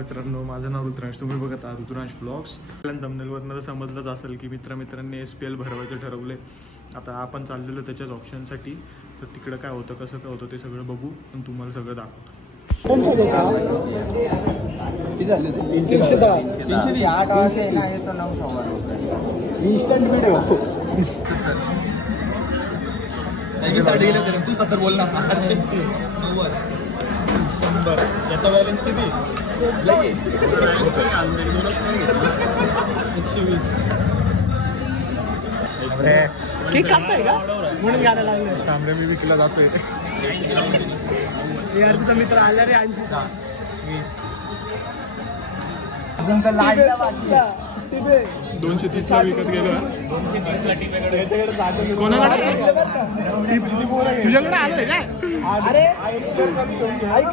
मित्रांनो, माझं नाव रुद्रांश. तुम्ही बघत आहात रुद्रांश ब्लॉग्स. थंबनेलवरनं समजलंच असेल की मित्रांनी SPL भरवायचं ठरवले. आता आपण चाललेलो त्याच्याच ऑप्शनसाठी. तर तिकडं काय होतं, कसं काय होतं ते सगळं बघू आणि तुम्हाला सगळं दाखवतो. इन्स्टंट व्हिडिओ तू 70 बोल ना. 100 याचा बॅलन्स किती? 120. केक कापताय का म्हणून गाणं लागलं. तांबरे मी विकला जातोय. यार तुझा मित्र आला रे. 80चा 230 ला विकत गेलो. कोणाकडे? तुझ्याकडे आलंय काय? अरे ऐक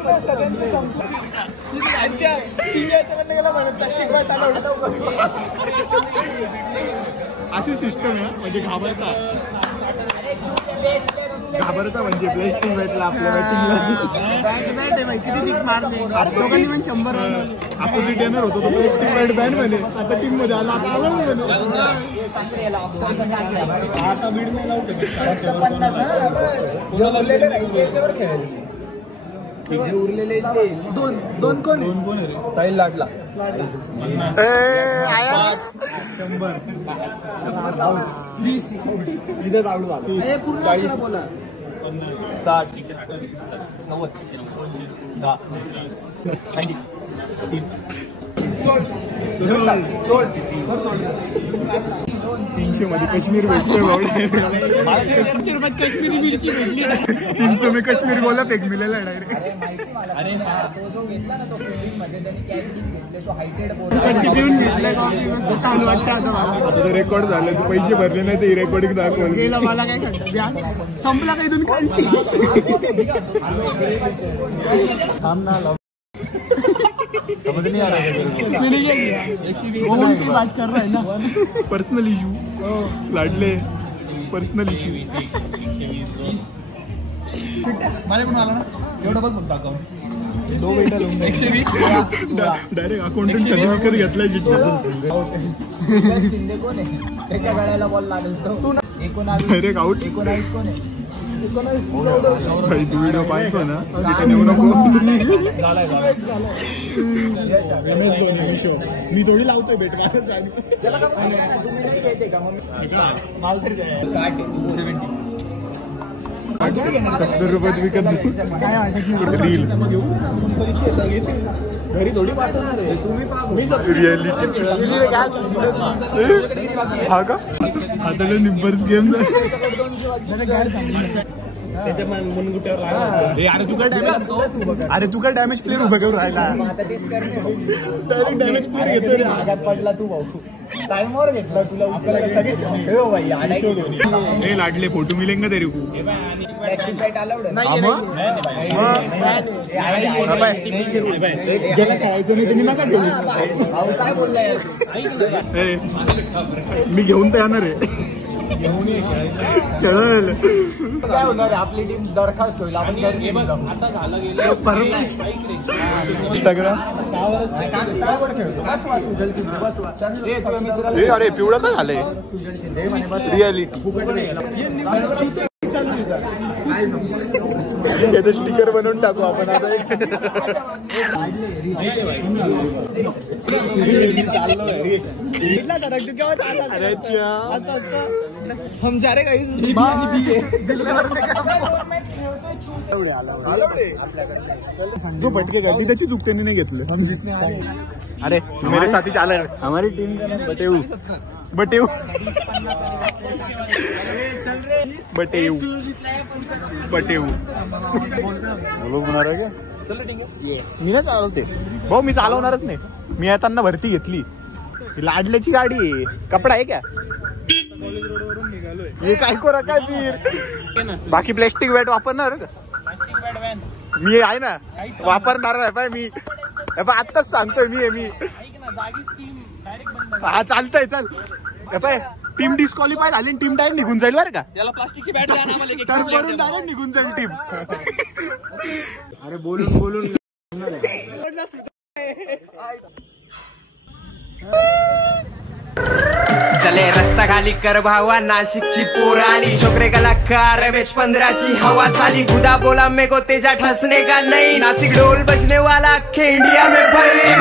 ना, सगळ्यांची संपलं. प्लास्टिक अशी सिस्टम आहे म्हणजे घाबरता म्हणजे प्लास्टिक भेटला आपल्या अपोजिट येणार होतो तो प्लास्टिक बॅट बॅन म्हणे. आता टीम मध्ये आला. आता आलो म्हणे. आता बीड नाही लावू शकत. उरलेले दोन कोण साहिल लाडला. 20 इथं आवडू झालं. 40 बोला 60 90 10 300 मध्ये काश्मीर भेटतोय. 300 मिरची भेटली. 300 में काश्मीर गोला फेक मिलेला डायरेक्ट. अरे तो जो घेतला ना तो फील्डिंग मध्ये त्यांनी कॅच घेतले. तो हायटेड आता तर रेकॉर्ड झालं. तू पैसे भरले नाही ते रेकॉर्डिंग दाखवलं गेला. मला काय सांगतात संपला काही दोन समझ नहीं आ रहा है. बात कर रहा है ना. पर्सनल इशू लाडले. Personal issue. माझ्याकडून आला ना एवढं बघ फक्त अकाउंट 2 मिनिटं 120 डायरेक्ट अकाउंटंट सर्टिफिकेट घेतलाय. शिंदे कोण आहे? त्याच्या गळ्याला बॉल लागेल. 19 डायरेक्ट आउट. 19 कोण आहे? 19 भाई तू व्हिडिओ पाहतो ना तिथे नेऊ नको. मी थोडी लावतोय भेट. मला सांगतो 70 रुपयात विकत रील. घरी थोडी पाठवणार आहे. रियालिटी हा का? आता निब्बर्स गेम अरे तू काय डॅमेज प्लेअर उभं करून राहिला. डायरेक्ट डॅमेज प्लेअर घेतो रे. आघात पडला तू भाऊ. टाइमवर घेतला तुला उचलायला सगळे लाडले फोटो मिलेंगे तेरे को. प्लास्टिक बॅट अलाउड आहे. ज्याला खेळायचं नाही त्यांनी नका घेऊ. काय बोललाय? मी घेऊन तर येणार आहे. चल काय होणार आहे? आपली टीम दरखास्त होईल. आपण आता झालं गेलं. इंस्टाग्राम. अरे पिवळं का झालंय? रियालिटी याचं स्टिकर बनवून टाकू आपण आता. हम जा रहे जो भटके घातली त्याची चूक त्यांनी नाही घेतलं. अरे मेरे साथी चाल हमारी टीम का नाम बटेऊ. बटेऊ बटेऊ बटेऊ होणार आहे का? मी नाही चालवते भाऊ. मी चालवणारच नाही. मी येताना भरती घेतली. लाडल्याची गाडी आहे. कपडा आहे का? हे काय करा काय पीर. बाकी प्लॅस्टिक बॅट वापरणार का? मी आहे ना वापरणार आहे. पाय मी आत्ताच सांगतोय. मी हा चालतंय. चल पाय टीम डिस्क्वालिफाय झाली. टीम डायरेक्ट निघून जाईल बरं का. त्याला प्लास्टिकची बॅट तर वरून डायरेक्ट निघून जाईल टीम. अरे बोलून चले रस्ता खाली कर भावा नाशिकची पोर आली छोकरे गला कार एमएच 15ची हवा चाली खुदा बोला मेको तेजा ठसने का नहीं नासिक ढोल बजने वाला अख्खे इंडिया में भाई